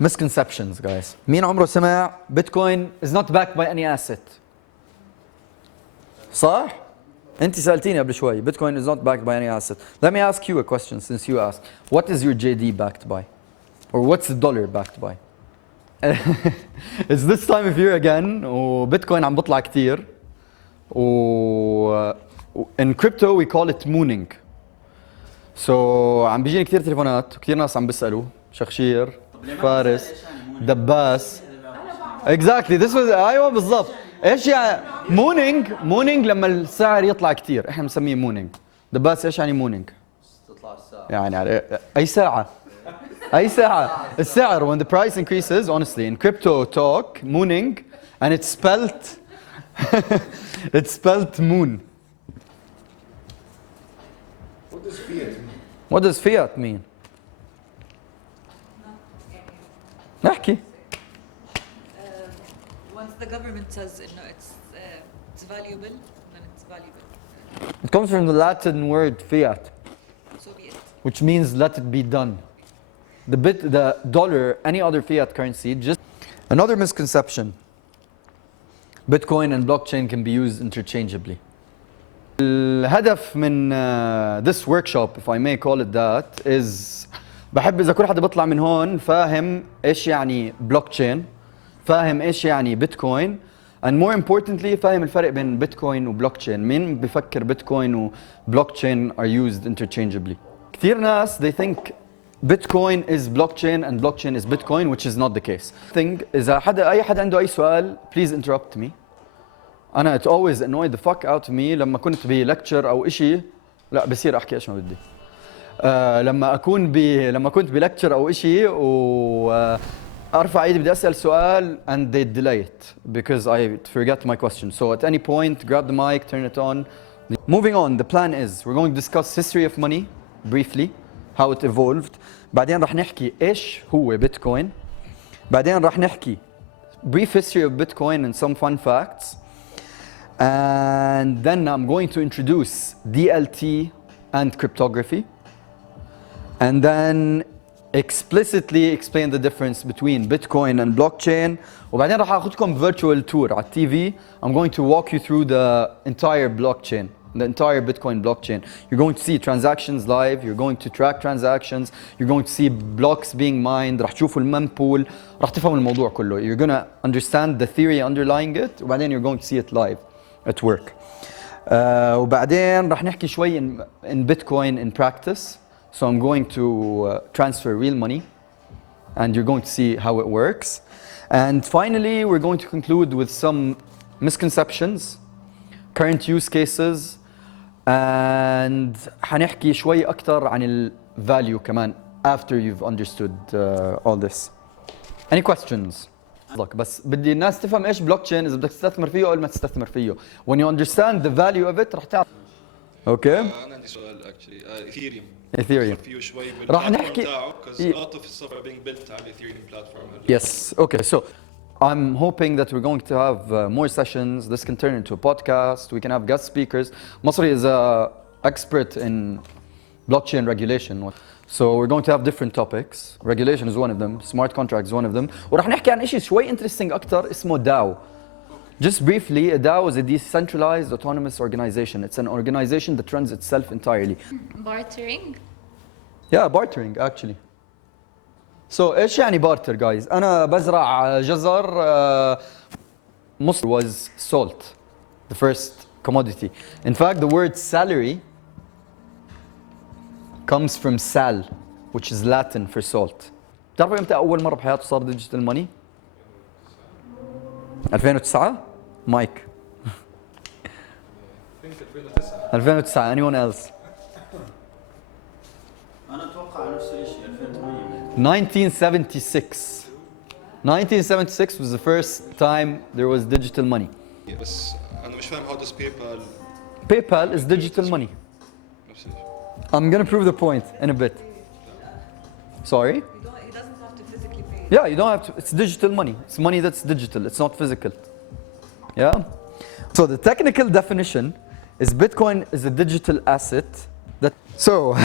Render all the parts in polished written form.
Misconceptions, guys. مين عمره سمع Bitcoin is not backed by any asset؟ صح؟ أنت سألتيني قبل شوي Bitcoin is not backed by any asset. Let me ask you a question since you asked. What is your JD backed by? Or what's the dollar backed by? It's this time of year again وبيتكوين عم بطلع كتير in crypto we call it mooning. So عم بيجيني كتير تليفونات وكتير ناس عم بيسألوا شخشير فارس دباس exactly this was ايوه بالضبط ايش يعني مونينج لما السعر يطلع كتير احنا بنسميه مونينج. دباس ايش يعني مونينج؟ تطلع الساعة يعني اي ساعة أي ساعة السعر when the price increases honestly in crypto talk mooning and it's spelt it's spelt moon. What does fiat mean? What does fiat mean? نحكي. Once the government says it's valuable, then it's valuable. It comes from the Latin word fiat, So be it. which means let it be done. The dollar, any other fiat currency, just another misconception. Bitcoin and blockchain can be used interchangeably. الهدف من this workshop, if I may call it that, is بحب إذا كل حدا بيطلع من هون فاهم إيش يعني blockchain، فاهم إيش يعني بيتكوين، and more importantly فاهم الفرق بين بيتكوين وبلوكتشين. مين بفكر بيتكوين وبلوكتشين are used interchangeably؟ كثير ناس they think Bitcoin is blockchain and blockchain is Bitcoin, which is not the case. إذا أي حدا عنده أي سؤال please interrupt me. أنا it always annoyed the fuck out of me لما كنت بلكتشر أو إشي لا بصير أحكي إيش ما بدي. لما كنت بلكتشر أو إشي وأرفع إيدي بدي أسأل سؤال and they delay it because I forget my question. So at any point grab the mic, turn it on. Moving on, the plan is we're going to discuss history of money briefly. How it evolved. بعدين رح نحكي إيش هو بيتكوين. بعدين رح نحكي brief history of Bitcoin and some fun facts. And then I'm going to introduce DLT and cryptography. And then explicitly explain the difference between Bitcoin and blockchain. وبعدين رح أخذكم virtual tour على TV. I'm going to walk you through the entire blockchain. The entire Bitcoin blockchain. You're going to see transactions live, you're going to track transactions, you're going to see blocks being mined, رح تشوفوا المنبول، رح تفهموا الموضوع كله. You're going to understand the theory underlying it, وبعدين you're going to see it live at work. وبعدين رح نحكي شوي in Bitcoin in practice. So I'm going to transfer real money and you're going to see how it works. And finally, we're going to conclude with some misconceptions, current use cases, and حنحكي شوي أكتر عن ال value كمان after you've understood all this. Any questions? بس بدي الناس تفهم إيش blockchain إذا بدك تستثمر فيه أو ما تستثمر فيه. When you understand the value of it رح تعرف. Okay. أنا عندي سؤال actually. Ethereum. فيه شوي رح نحكي. Because a lot of stuff are being built على Ethereum platform. Yes. Okay. So I'm hoping that we're going to have more sessions. This can turn into a podcast. We can have guest speakers. Masri is an expert in blockchain regulation. So we're going to have different topics. Regulation is one of them. Smart contracts is one of them. ورح نحكي عن شيء شوي interesting أكتر اسمه DAO. Just briefly, a DAO is a decentralized autonomous organization. It's an organization that runs itself entirely. Bartering? Yeah, bartering actually. So ايش يعني barter guys؟ أنا بزرع جزر Most was salt, the first commodity. In fact, the word salary comes from sal, which is Latin for salt. بتعرفوا إمتى أول مرة بحياته صار digital money؟ 2009 مايك 2009 anyone else أنا أتوقع نفس الشيء 2008 1976 1976 was the first time there was digital money. بس أنا مش فاهم how does PayPal is digital money. I'm gonna prove the point in a bit. Sorry? He doesn't have to physically pay. Yeah, you don't have to. It's digital money. It's money that's digital. It's not physical. Yeah? So the technical definition is Bitcoin is a digital asset So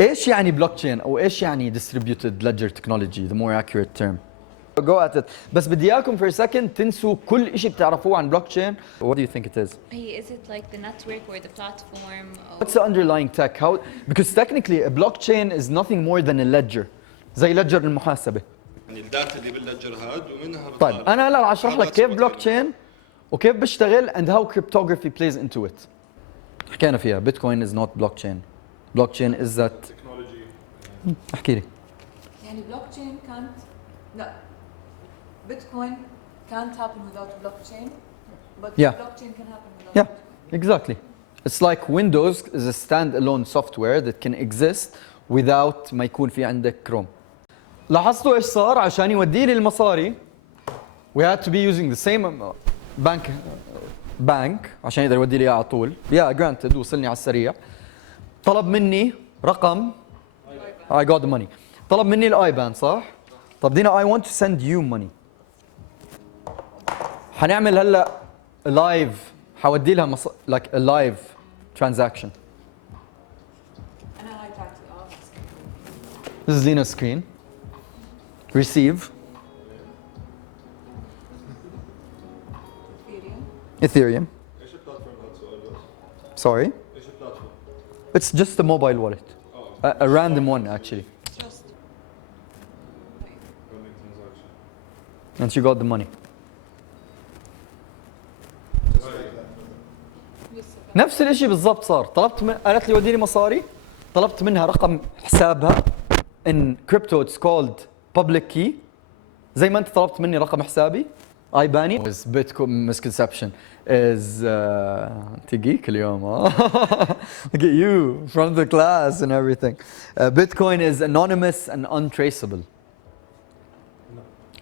ايش يعني blockchain او ايش يعني distributed ledger technology, the more accurate term. Go at it. بس بدي اياكم for a second تنسوا كل شيء بتعرفوه عن blockchain. What do you think it is? Hey, is it like the network or the platform? Or What's the underlying tech? How? Because technically a blockchain is nothing more than a ledger. زي ledger المحاسبة. يعني الداتا اللي باللجر هاد ومنها طيب بطلع انا هلا رح اشرح لك كيف معلومات blockchain وكيف بيشتغل and how cryptography plays into it. حكينا فيها. Bitcoin is not blockchain. Blockchain is that. احكي لي. يعني blockchain can't لا Bitcoin can't happen without blockchain but Yeah. blockchain can happen without Yeah, Bitcoin. exactly. It's like Windows is a standalone software that can exist without ما يكون في عندك كروم. لاحظتوا ايش صار عشان يودي لي المصاري؟ We had to be using the same bank عشان يقدر يودي لي اياها على طول. Yeah, granted وصلني على السريع. طلب مني رقم I got the money. طلب مني الايبان صح؟ طب دينا I want to send you money. حنعمل هلا لايف حودي لها like a live transaction. أنا هاي تاعتي This is Dina's screen. Receive Ethereum. ايش البلاتفورم هاد سؤال بس؟ Sorry, ايش البلاتفورم؟ it's just a mobile wallet. A random one actually. Just Running transaction. And she got the money. نفس الشيء بالضبط صار. قالت لي ودي لي مصاري. طلبت منها رقم حسابها. In crypto it's called public key. زي ما انت طلبت مني رقم حسابي. ايباني. Is Bitcoin misconception is انت geek اليوم. Look at you from the class and everything. Bitcoin is anonymous and untraceable.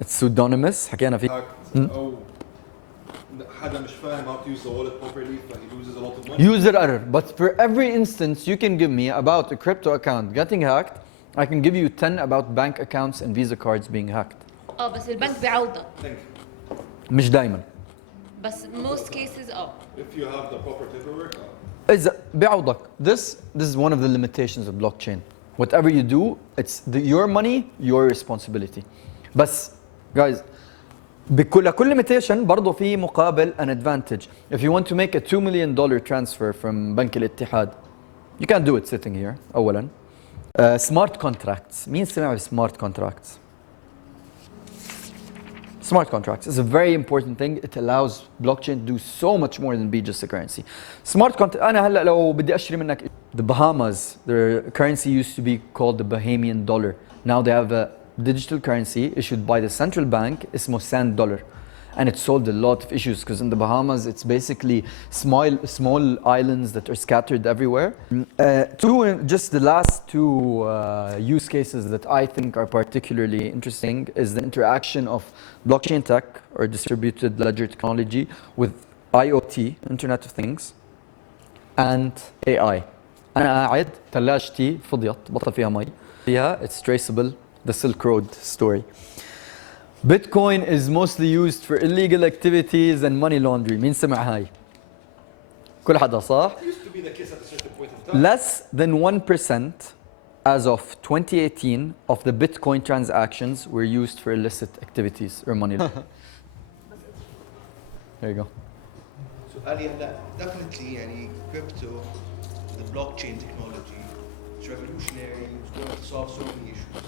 It's pseudonymous. حكينا فيه. او حدا مش فاهم how to use the wallet properly he loses a lot of money. User error. But for every instance you can give me about a crypto account getting hacked, I can give you 10 about bank accounts and Visa cards being hacked. بس البنك بيعوضك. Think مش دايما. بس most cases if you have the proper paperwork. إذا بيعوضك. This is one of the limitations of blockchain. Whatever you do, it's your money, your responsibility. بس guys لكل limitation برضه في مقابل an advantage. If you want to make a $2 million transfer from بنك الاتحاد, you can't do it sitting here أولا. Smart contracts. مين سمع smart contracts? Smart contracts is a very important thing. It allows blockchain to do so much more than be just a currency. Smart contract. أنا هلا لو بدي أشتري منك the Bahamas, their currency used to be called the Bahamian dollar. Now they have a digital currency issued by the central bank, اسمه Sand Dollar. And it solved a lot of issues because in the Bahamas it's basically small islands that are scattered everywhere. Just the last two use cases that I think are particularly interesting is the interaction of blockchain tech or distributed ledger technology with IoT, Internet of Things, and AI. أنا قاعد ثلاجتي فضيت بطل فيها مي. فيها it's traceable, the Silk Road story. Bitcoin is mostly used for illegal activities and money laundering. مين سمع هاي؟ كل حدا صح؟ It used to be the case at a certain point in time. Less than 1% as of 2018 of the Bitcoin transactions were used for illicit activities or money laundering. There you go. سؤالي هلا definitely يعني crypto, the blockchain technology, it's revolutionary, it's going to solve so many issues.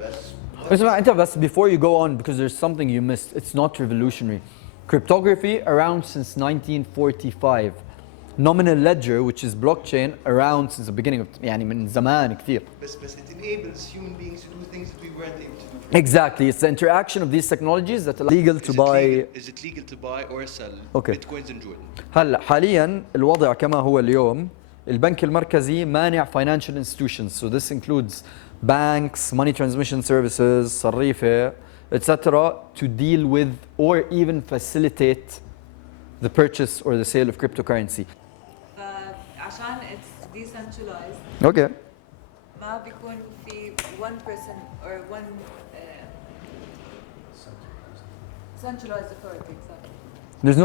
بس اسمع انت بس before you go on because there's something you missed. It's not revolutionary. Cryptography around since 1945. Nominal ledger which is blockchain around since the beginning of يعني من زمان كثير. بس it enables human beings to do things that we weren't able to do. Exactly. It's the interaction of these technologies that allow legal to buy. Is it legal to buy or sell Okay. bitcoins in Jordan? هلا حاليا الوضع كما هو اليوم البنك المركزي مانع financial institutions, so this includes banks, money transmission services, صريفة, etc. to deal with or even facilitate the purchase or the sale of cryptocurrency. عشان it's decentralized Okay. ما بيكون في 1% or one centralized authority exactly. There's no